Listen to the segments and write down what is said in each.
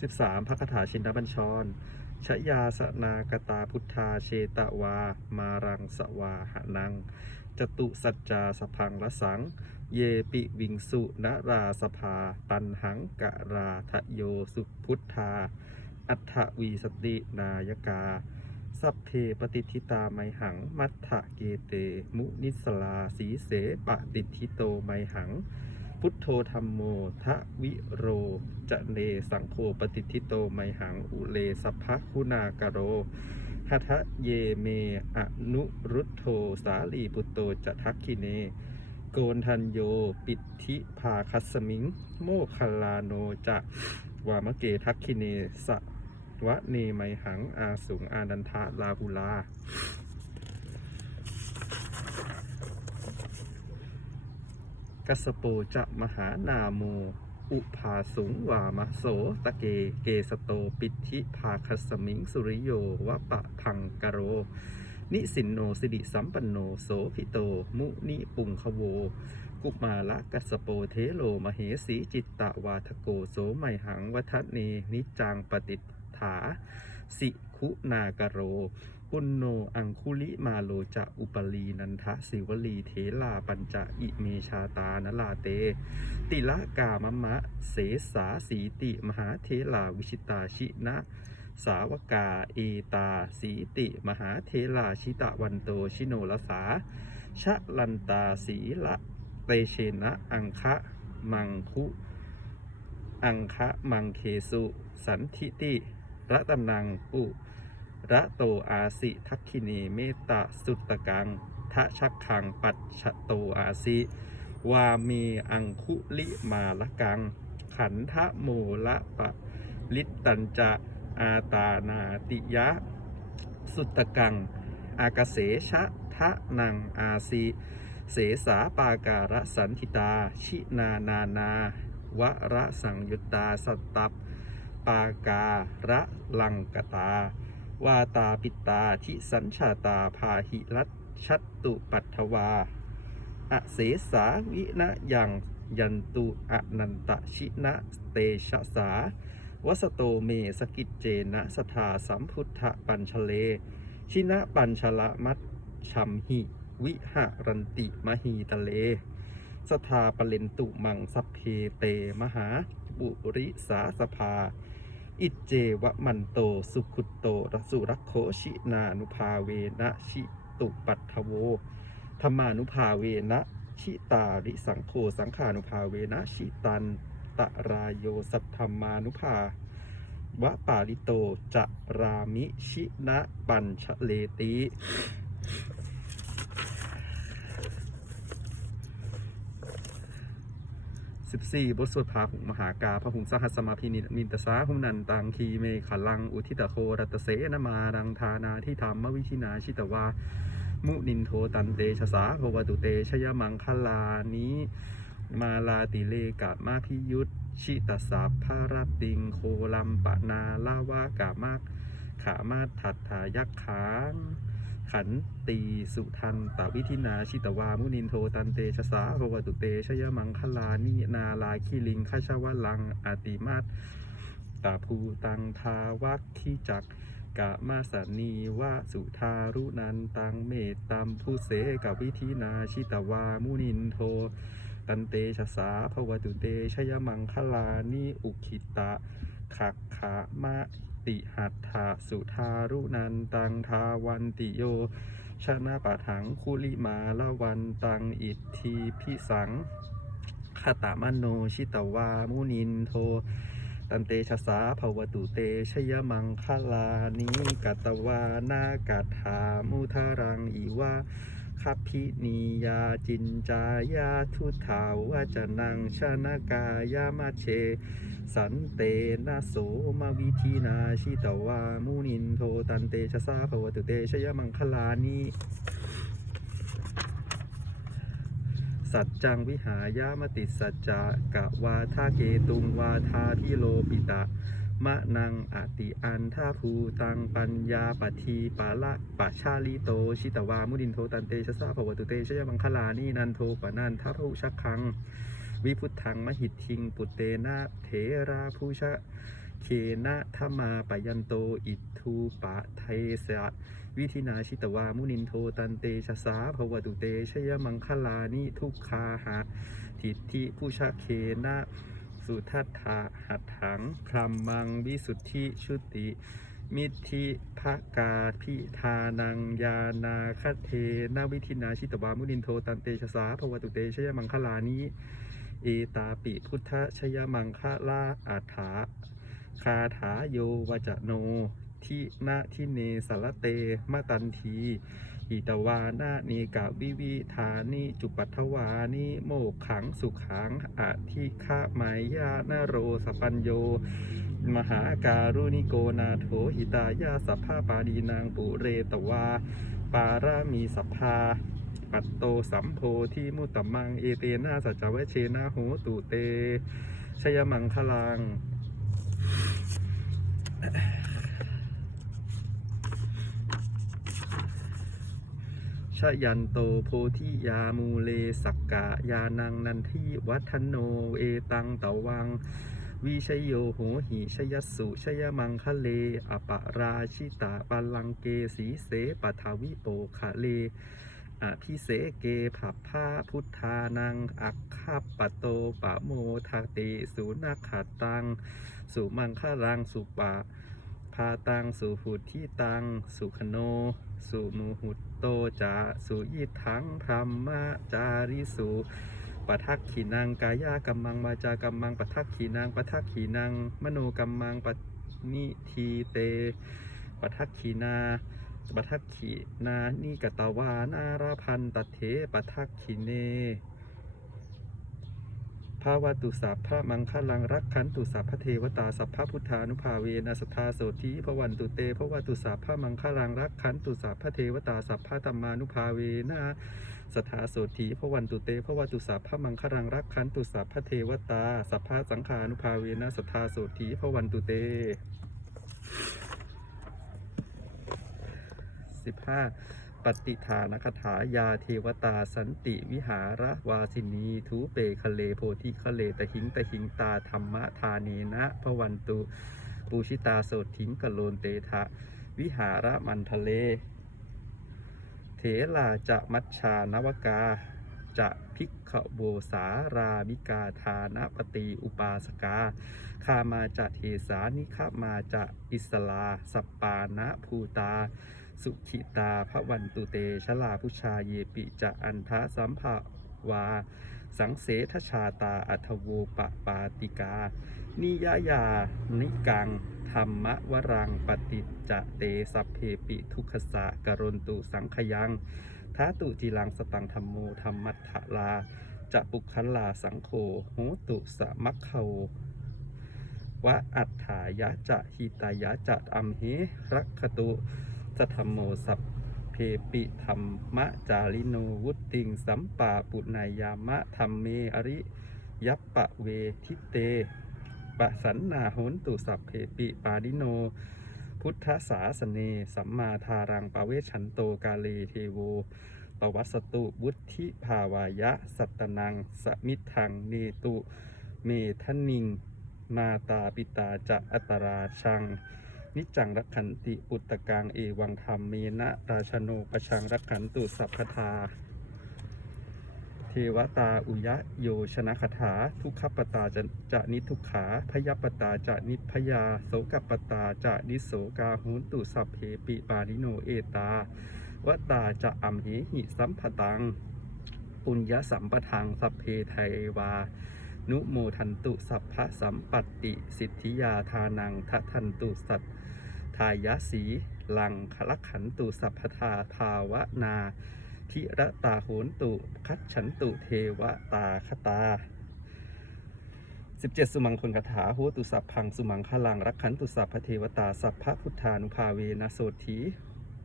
13พระคาถาชินบัญชร ชยาสนากตาพุทธาเชตวา มารังสวาหานัง จตุสัจจาสพังละสัง เยปิวิงสุนราสภา ตันหังกะราทะโยสุพุทธา อัฏฐวีสตินายกา สัพเพปฏิทิตาไมหัง มัทธะเกเต มุนิสลาสีเสปฏิทิโตไมหัง พุทโธธรรมโมทะวิโร จะเนสังโฆปฏิทิโตไมหังอุเลสัพพะคุณากโรหัทะเยเมอนุรุตโธสาลีปุตโตจะทักคิเน โกนทันโยปิทธิภาคัสมิง โมคคัลาโนจะวามะเกทักคิเนสะวะเนไมหังอาสุงอานันทะลาหุลา กัสโปจะมหานาโม อุภาสุงวามะโสตะเกเกสโตปิทธิภาคสมิงสุริโยวะปะพังกโร นิสินโนสิริสัมปันโนโสพิโต มุนิปุงคโว กุมาละกัสโปเทโลมเหสีจิตตะวาทโกโสไมหังวัฒเนนิจังปฏิฐาสิคุนากโร ปุณโนอังคุลิมาโลจะอุปลีนันทะสิวลีเทลาปัญจะอิเมชาตานลาเต ติละกามมะเสสาสีติมหาเทลาวิชิตาชินะ สาวกาเอตาสีติมหาเทลาชิตะวันโตชิโนลสาชะลันตาสีละเตเชนะอังคะมังคุอังคะมังเคสุ สันทิติระตนังปุ ระโตอาสิทักขิเนเมตตาสุตตะกังทะชักขังปัจฉโตอาสิวาเมอังคุลิมาละกัง ขันทะโมละปะลิตตัญจะอาตานาติยะ สุตตะกัง อากเสชะทะนังอาสิเสสาปาการะสันทิตา ชินานานาวระสังยุตตาสตตับ ปาการะลังกตา วาตาปิตาทิสัญชาตาพาหิรัตชัตตุปัทวา อเสสาวินะยังยันตุอนันตชินะเตชะสาวสโตเมสกิจเจนะสทาสัมพุทธปัญชเล ชินะปัญชละมัตชัมหิ วิหะรันติมหีตะเลสทาปเลนตุมังสัพเพเตมหา บุริสาสภา อิเจวะมันโตสุขุตโตรสุรักโคชินานุภาเวนะชิตุปัทโวธรรมานุภาเวนะชิตาริสังโฆสังขานุภาเวนะชิตันตรายโยสัทธรรมานุภาวะปาลิโตจะรามิชินะปัญชเลติ สิบสี่บทสวดพาหุมหากาพระหุงสหัสมาพินินินตสาหุนันตังคีเมขลัง อุทิตโครัตเสนมารังธานาที่ธรรมวิชินาชิตวา มุนินโทตันเตชะสาภวตุเตชยมังคลานี้มาลาติเลกามาพิยุตชิตสัพารติงโคลัมปะนาลาวากามักขามาถัดถายักขาง ขันตีสุทันตวิธินาชิตวา มุนินโทตันเตชะสาภวตุเตชยมังคลานินาลาคิลิงคชวลังอาติมาตตาภูตังทาวักขีจักกะมาสนีวะสุทารุนันตังเมตตัมผู้เสกวิธีนาชิตวา มุนินโทตันเตชะสาภวตุเตชยมังคลานิอุคิตะขักขามะ ติหัตถาสุทารุนันตังทาวันติโยชนะปะถังคุลิมาละวันตังอิทธีพิสังคตามโนชิตวามุนินโท ตันเตชะสาภวตุเตชยมังคลานิกัตวานากาถามุทารังอีวา คัพพินียาจินจายาทุถาวาจนังชนากายามาเช สันเตนะโสมาวิธีนาชิตวามุนินโทตันเตชะสาภวตุเตชยมังคลานิสัจจังวิหายามติสัจจะกะวาทาเกตุงวาทาพิโลปิตะ มะนังอติอันทาภูตังปัญญาปทีปาละปะชาลิโต ชิตวา มุดินโทตันเตชะสาภวตุเตชยมังคลานีนันโทปนันทาภูชักคัง วิพุทธังมหิตทิง ปุตเตนะเถราภูชะเคนะธรรมาปยันโต อิทูปะไทสะวิธินาชิตวา มุนินโทตันเตชะสาภวตุเตชยมังคลานิทุกคาหะทิฏฐิผู้ชะเคนะ สุทัตถาหัตถัง พรัมมังวิสุทธิชุติ มิธิภกาพิธานังยานาคเทนาวิธินาชิตวามุนินโทตันเตชะสาภวตุเตชยมังคลานิเอตาปิพุทธชยมังคลาอาถาคาถาโยวจโน ทินาทิเนสารเตมาตันทีอิตวานาเนกาวิวิธานิจุปัทถวานิโมกขังสุขังอธิฆะไมยานโรสปัญโย มหาการุณิโกนาโถหิตายาสัพพาปาดีนางปุเรตวา ปารามีสัพพาปัตโตสัมโพธิมุตตมัง เอเตนะสัจเวชเชนะโหตุเตชยมังคลัง ชยันโตโพธิยามูเลสักกะยานังนันทิวัฒโนเอตังตวัง วิชยโยโหหิชยสุชยมังคะเล อปราชิตาปัลลังเกสีเสปัทวิโปคะเลอภิเสเกผัพพาพุทธานัง อักขัปปโตปะโมทาติสุนักขัดตัง สุมังคะลังสุปะพาตังสุหุที่ตัง สุขโน สุมุหุต โตจาสุยิทังพรหมจาริสุปทักขีนางกายากัมมังวาจากัมมังปทักขีนางปทักขีนางมโนกัมมังปนิทีเตปทักขีนาปทักขีนานิกตวานาราพันตเทปทักขีเน ภาวะตุสัพพะมังคลังรักขันตุสัพพะเทวตาสัพพะพุทธานุภาเวนะสทธาโสธีพวันตุเตภวะตุสัพพะมังคลังรักขันตุสัพพะเทวตาสัพพะธรรมานุภาเวนะสทธาโสธีพวันตุเตภวะตุสัพพะมังคลังรักขันตุสัพพะเทวตาสัพพะสังขานุภาเวนะสทธาโสธีพวันตุเตสิบห้า ปฏิฐานคถายาเทวตาสันติวิหารวาสินีทูเปคะเลโพธิคะเลตหิงตหิงตาธรรมทาเนนะพระวันตุปูชิตาโสถิงกโลนเตทะ วิหารมันทะเล เถลาจะมัชชานวกา จะภิกขโวสารามิกาทานปฏิอุปาสกาคามาจะเทสานิคามาจะอิสลา สปปานะภูตา สุขิตาพระวันตุเตชลาพุชาเยปิจะอันทะสัมภาวา สังเสทชาตาอัทโวปะปาติกา นิยายานิกัง ธรรมวรังปฏิจจะเตสัพเพปิทุกขสะกรณตุสังขยังท้าตุจีลังสตังธรรมโมธรรมัทธลาจะปุคลาสังโฆโหตุสมัคเขาวะอัฏฐายะจะหิตายะจะอัมเหรักขตุ สัทธมโมสัพเพปิธรรมะจาริโนวุตติงสัมปาปุณายามะธรรมเมอริยัปปะเวทิเตปะสันนาโหนตุสัพเพปิปาดิโน พุทธศาสเนสัมมาทารังปเวชันโตกาเลเทโวปวัสตุวุธิภาวายะ สัตตนัง สมิทังเนตุ เมทนิง มาตาปิตาจะอัตราชัง นิจังรักขันติอุตตกังเอวังธรรมเมนะราชโนปชังรักขันตุสัพพทา เทวตาอุยะโยชนะคถา ทุกขปตาจะจะนิทุกขา พยปตาจะนิพยา โสกปตาจะนิโสกาหุนตุสัพเพปิปานิโนเอตาวตาจะอัมเหหิสัมพตัง ปุญญสัมปทังสัพเพไทยวานุโมทันตุสัพพะสัมปัตติ สิทธิยาทานังทะทันตุสัตายะสีลังคลขันตุสัพพทาภาวนาทิระตาโหนตุคัดฉันตุเทวตาคตา 17 สุมังคลคาถาโหตุสัพพังสุมังคลังรักขันตุสัพพเทวตาสัพพะพุทธานุภาเวนะโสธี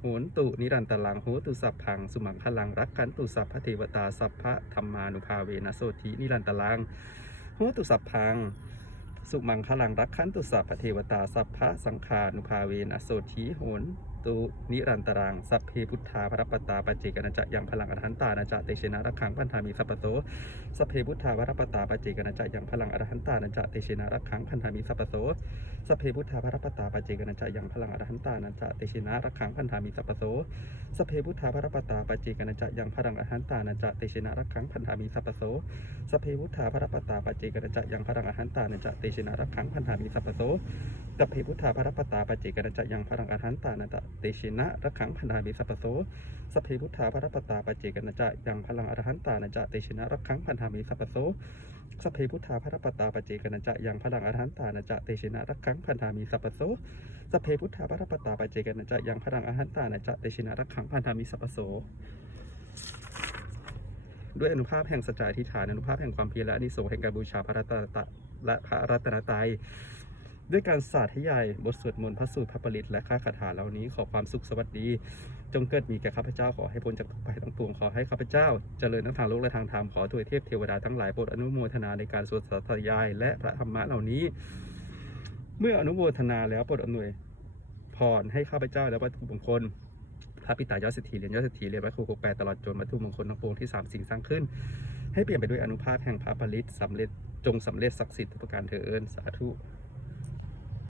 โหนตุนิรันตลังโหตุสัพพังสุมังคลังรักขันตุสัพพเทวตาสัพพะธรรมานุภาเวนะโสธีนิรันตลังโหตุสัพพัง สุมังคลังรักขันตุสัพพเทวตาสัพพะสังขานุภาเวนอโสธีโหน ตุนิรันตรังสัพเพพุทธาพระปตาปจเจกนัจจะยังพลังอรหันตานะจะเตชนะรักขังพันธามีสัพโสสัพเพพุทธาพระปตาปจเจกนัจจะยังพลังอรหันตานะจะเตชนะรักขังพันธามีสัพโสสัพเพพุทธาพระปตาปจเจกนัจจะยังพลังอรหันตานะจะเตชนะรักขังพันธามีสัพโสสัพเพพุทธาพระปตาปจเจกนัจจะยังพลังอรหันตานะจะเตชนะรักขังพันธามีสัพโสสพเพพุทธาพระปตตาปัจเจกนจะยังพลังอาหันตานะจะเตชินะรักขังพันธามีสัพโสสัพเพพุทธาพระปตาปจเจกนจะยังพลังอาหันตานะจะเตชินะรักขังพันธามีสัพพโสสัพเพพุทธาพระปตตาปจเจกนจะยังพลังอรหันตานะจะเตชินะรักขังพันธามีสัพพโสสัพเพพุทธาพระปตตาปจเจกนจะยังพลังอรหันตานะจะเตชินะรักขังพันธามีสัพพโสสัพเพพุทธาพระปตตาปจเจกนจะยังพลังอรหันตานะจะเตชินะรักขังพันธามีสัพพโสด้วยอนุภาพแห่งสัจจะอธิฐานอนุภาพแห่งความเพียรและอนิสงส์แห่งการบูชาพระรัตนตและพระรัตนตรัย ด้วยการสาธยายบทสวดมนต์พระสูตรพระปริตและค่าคาถาเหล่านี้ขอความสุขสวัสดี จงเกิดมีแก่ข้าพเจ้าขอให้พ้นจากทุกภัยทั้งปวงขอให้ข้าพเจ้าเจริญทั้งทางโลกและทางธรรมขอถวยเทพเทวดาทั้งหลายโปรดอนุโมทนาในการสวดสาธยายและพระธรรมะเหล่านี้ เมื่ออนุโมทนาแล้วโปรดอำนวยพรให้ข้าพเจ้าและวัตถุมงคลพระปิตายอดเศรษฐีเรียนยอดเศรษฐีเรียนวัตถุหกแปดตลอดจนวัตถุมงคลทั้งปวงที่สามสิ่งสร้างขึ้น ให้เปลี่ยนไปด้วยอนุภาพแห่งพระปริตสำเร็จจงสำเร็จศักดิ์สิทธิ์ทุกประการเถิดสาธุ